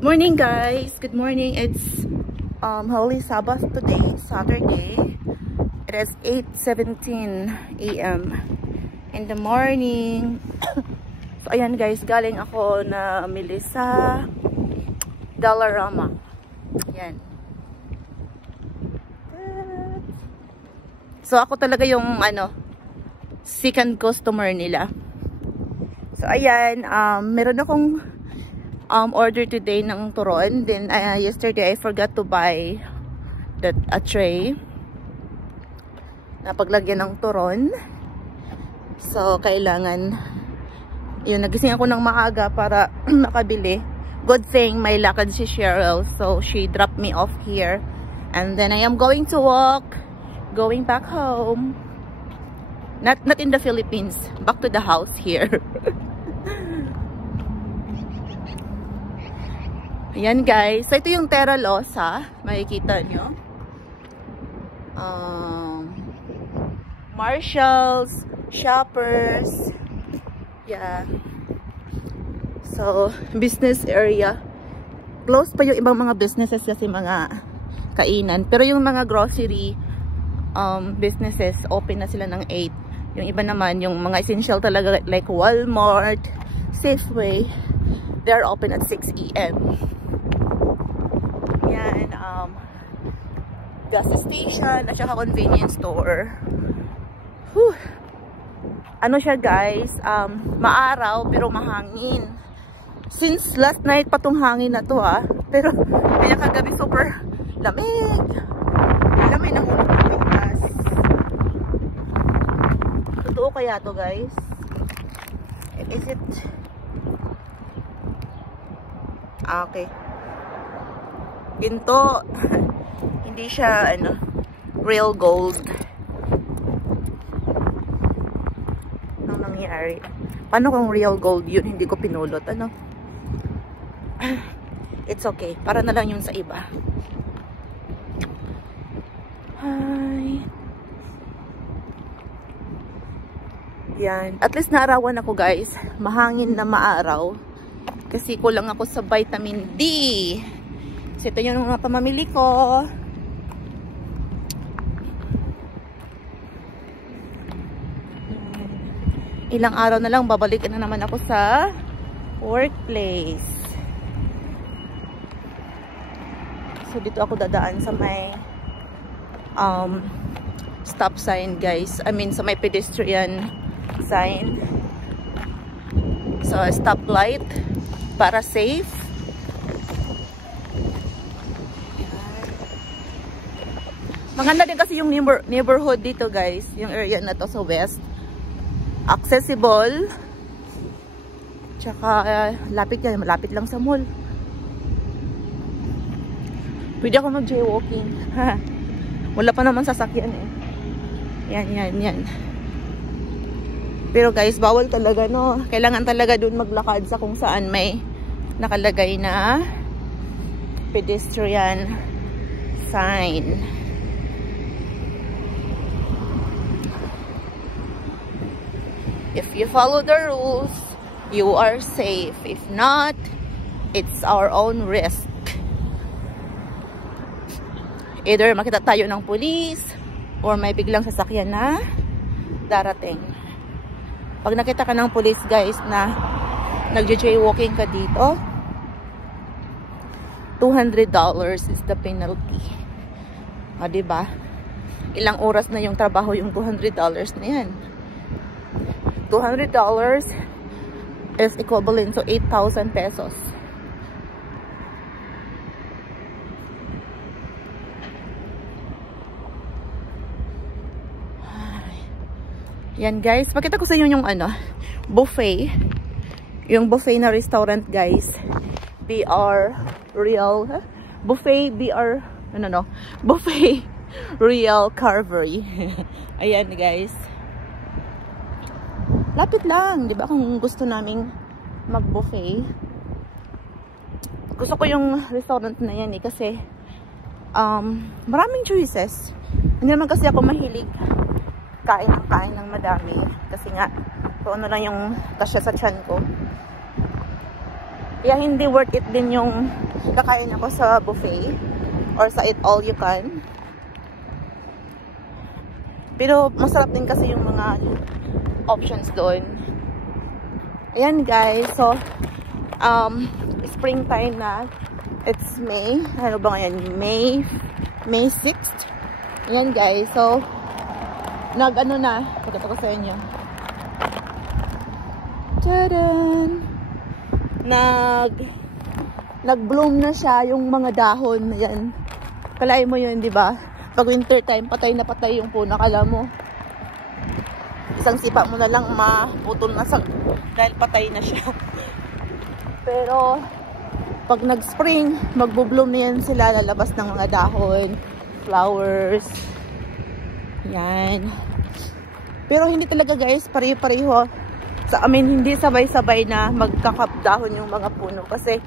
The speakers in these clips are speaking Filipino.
Good morning, guys. Good morning. It's Holy Sabbath today, Saturday. It is 8:17 a.m. in the morning. So ayan guys, galing ako na umili sa Dollarama. Ayan. So ako talaga yung second customer nila. So ayan, meron akong order today ng turon. Then yesterday I forgot to buy a tray na paglagyan ng turon. So kailangan yun, nagising ako ng maaga para makabili. Good thing may lakad si Cheryl, so she dropped me off here, and then I am going to walk going back home. Not in the Philippines, back to the house here. Ayan guys, so ito yung Terra Losa, makikita nyo. Marshalls, Shoppers, yeah. So business area, close pa yung ibang mga businesses kasi mga kainan, pero yung mga grocery businesses open na sila ng 8. Yung iba naman, yung mga essential talaga like Walmart, Safeway, they're open at 6 AM. Yan, gas station at saka convenience store. Whew. Ano siya guys, maaraw pero mahangin. Since last night pa tong hangin na to pero kaya kagabi super lamig. Lamig na hulog ng pintas. Totoo kaya to guys? Is it? Okay. Ginto. Hindi siya real gold. Anong nangyari? Paano kung real gold yun? Hindi ko pinulot. It's okay. Para na lang yun sa iba. Hi. Yan. At least naarawan ako guys. Mahangin na maaraw. Kasi kulang ako sa vitamin D. So ito yung mga pamamili ko. Ilang araw na lang babalik na naman ako sa workplace. So dito ako dadaan sa may stop sign guys. I mean sa may pedestrian sign. So stop light para safe. Maganda din kasi yung neighborhood dito guys. Yung area na to sa west. Accessible. Tsaka lapit yan. Malapit lang sa mall. Pwede ako mag-jaywalking. Wala pa naman sasakyan eh. Yan. Pero guys, bawal talaga no. Kailangan talaga dun maglakad sa kung saan may nakalagay na pedestrian sign. If you follow the rules, you are safe. If not, it's our own risk. Either makita tayo ng police or may biglang sasakyan na darating. Pag nakita ka ng police guys na nagja-jaywalking ka dito, $200 is the penalty. Diba? Ilang oras na yung trabaho yung $200 na yan. $200 is equivalent to 8,000 pesos. Yan guys, pakita ko sa inyo yung buffet. Yung buffet na restaurant guys. BR Real Buffet BR Buffet Real Carvery. Ayan guys. Lapit lang, 'di ba? Kung gusto naming mag-buffet. Gusto ko yung restaurant na yan kasi maraming choices. Hindi naman kasi ako mahilig kain ng madami kasi nga kung ano lang yung kasya sa tiyan ko. Kaya hindi worth it din yung kakain ako sa buffet or sa eat all you can. Pero masarap din kasi yung mga options doon. Ayan guys, so springtime na. It's May. Ano ba ngayon? May 6th. Ayan guys, so nag-ano na, pagkata ko sa inyo. Tadaan! Nag-bloom na siya yung mga dahon. Ayan. Kalahin mo yun, di ba? Pag winter time, patay na patay yung puno. Kala mo, isang sipa mo na lang maputol na dahil patay na siya. Pero pag nag-spring, magbo-bloom na yan sila, lalabas ng mga dahon, flowers. Yan. Pero hindi talaga guys, pareho-pareho. Hindi sabay-sabay na magkakapdahon yung mga puno. Kasi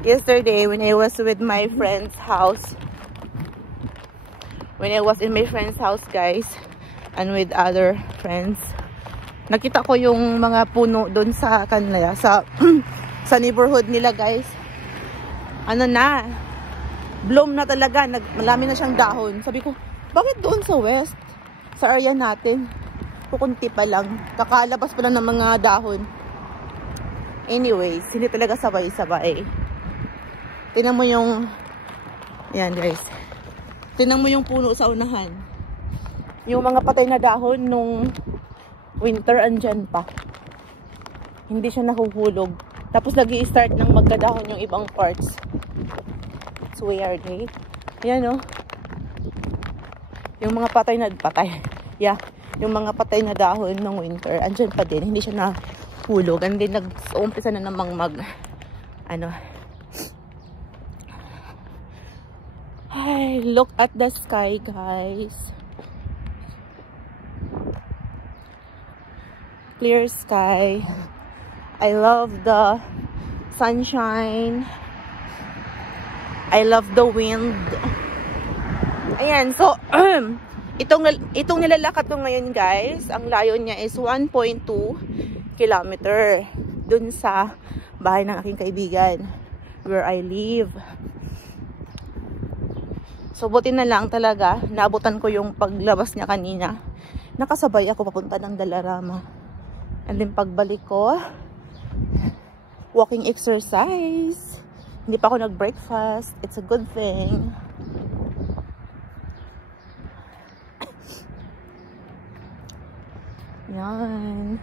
yesterday when I was with my friend's house, guys, and with other friends, nakita ko yung mga puno doon sa kanila, sa neighborhood nila guys. Ano na, bloom na talaga, malami na siyang dahon. Sabi ko, bakit doon sa west, sa area natin, kukunti pa lang, kakalabas pa lang ng mga dahon. Anyways, hindi talaga sabay-sabay. Tingnan mo yung, yan guys, tingnan mo yung puno sa unahan. Yung mga patay na dahon nung winter, andyan pa. Hindi siya nahuhulog. Tapos nag-i-start ng magkadahon yung ibang parts. It's weird, eh? Yan, no? Yung mga patay. Yeah. Yung mga patay na dahon ng winter, andyan pa din. Hindi siya nahulog. And then, nag-uumpisa na namang Ay, look at the sky, guys. Clear sky. I love the sunshine. I love the wind. Ayan, so itong nilalakad ko ngayon guys, ang layo niya is 1.2 kilometer dun sa bahay ng aking kaibigan where I live. So buti na lang talaga, naabutan ko yung paglabas niya kanina. Nakasabay ako papunta ng Dalarama. And then pagbalik ko, walking exercise. Hindi pa ako nag-breakfast. It's a good thing. Yan.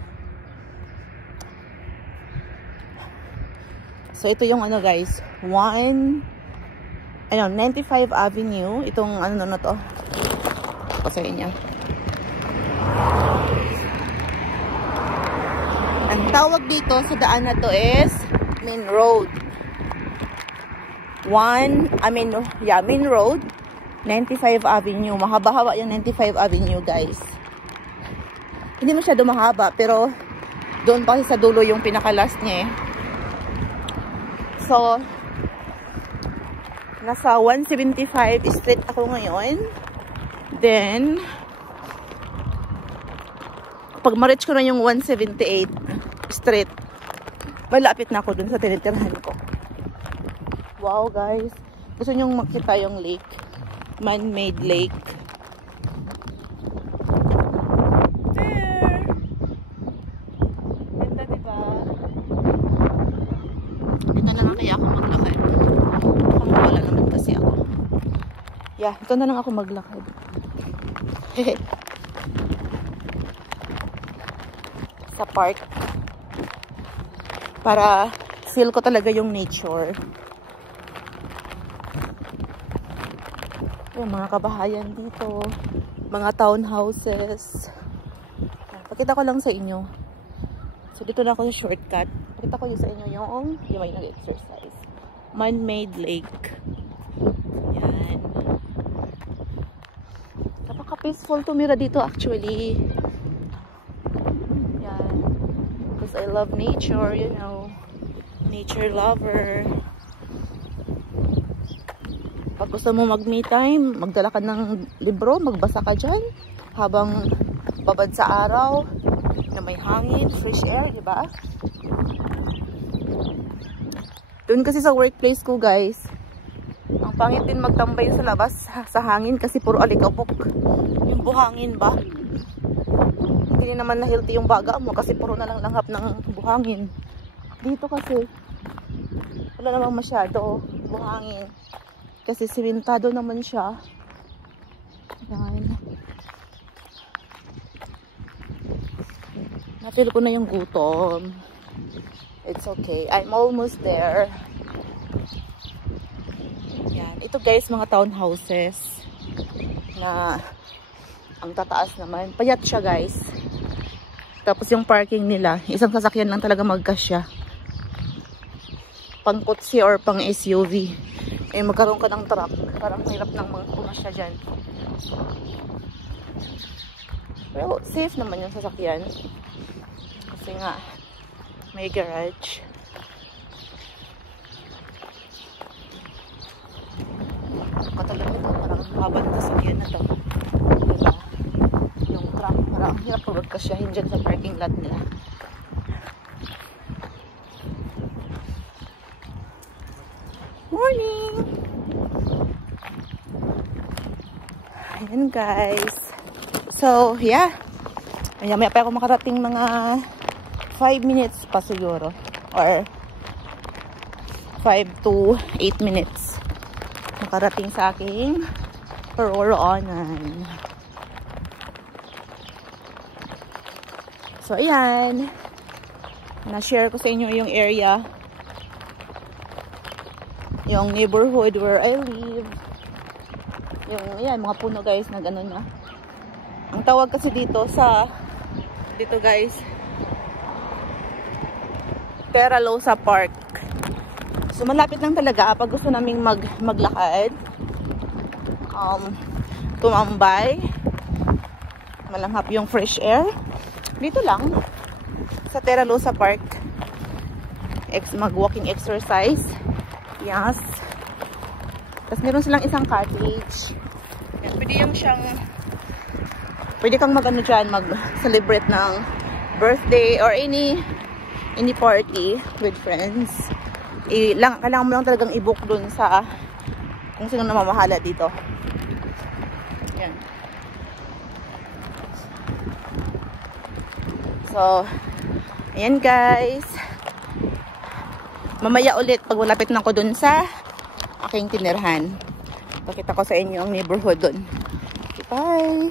So ito yung guys, 95 Avenue. Itong na to. Ako sa inyo. Ang tawag dito sa daan na to is Main Road. Main Road, 95 Avenue. Mahaba-haba yung 95 Avenue, guys. Hindi masyado mahaba, pero doon pa sa dulo yung pinaka-last niya eh. So, nasa 175 street ako ngayon. Then, pag ma-reach ko na yung 178 street, malapit na ako dun sa tinitirahan ko. Wow guys, gusto nyong makita yung lake, man-made lake. There! Ganda diba? Ito na lang kaya ako maglakad. Baka mawala naman kasi ako. Yeah, ito na lang ako maglakad. Sa park. Para feel ko talaga yung nature. Yung mga kabahayan dito, mga townhouses. Pakita ko lang sa inyo. So dito na ako sa shortcut. Pakita ko yung sa inyo yung may nag-exercise. Man-made lake. Yan. Napaka-peaceful tumira dito actually. Yan. Because I love nature, you know. Nature lover. Pag gusto mo mag-me time, magdala ka ng libro, magbasa ka dyan habang babad sa araw na may hangin, fresh air, di ba? Doon kasi sa workplace ko, guys, ang pangit din magtambay sa labas sa hangin kasi puro alikabok. Yung buhangin ba? Hindi naman na healthy yung baga mo kasi puro na lang langhap ng buhangin. Dito kasi wala namang masyado buhangin kasi simentado naman siya. Yan. Na-feel ko na yung gutom. It's okay. I'm almost there. Yan. Ito guys, mga townhouses na ang tataas naman. Payat siya guys. Tapos yung parking nila, isang sasakyan lang talaga magkasya. Pang kotse or pang SUV. Eh magkaroon ka ng truck. Parang hirap nang pumasya dyan. Pero safe naman yung sasakyan. Kasi nga, may garage. Katulad nito, parang habang sasakyan na to. Diba? Yung truck, parang hirap pagkasyahin dyan sa parking lot nila. Morning! Ayan guys. So, yeah. Maya pa ako makarating mga 5 minutes pa siguro. Or 5 to 8 minutes. Makarating sa aking peroroonan. So, ayan. Na-share ko sa inyo yung area. Yung neighborhood where I live. Yung, ayan, mga puno guys na gano'n na. Ang tawag kasi dito guys, Terralosa Park. So, malapit lang talaga pag gusto naming maglakad. Tumambay. Malanghap yung fresh air. Dito lang. Sa Terralosa Park. Mag-walking exercise. Yes. Tapos meron silang isang cottage. Yan, pwede kang mag-ano dyan, mag-celebrate ng birthday or any party with friends. Kailangan mo lang talagang i-book dun sa kung sino namamahala dito. Yan. So, ayan guys. Mamaya ulit pag malapit na ako dun sa aking tinirhan. Pakita ko sa inyo ang neighborhood dun. Bye!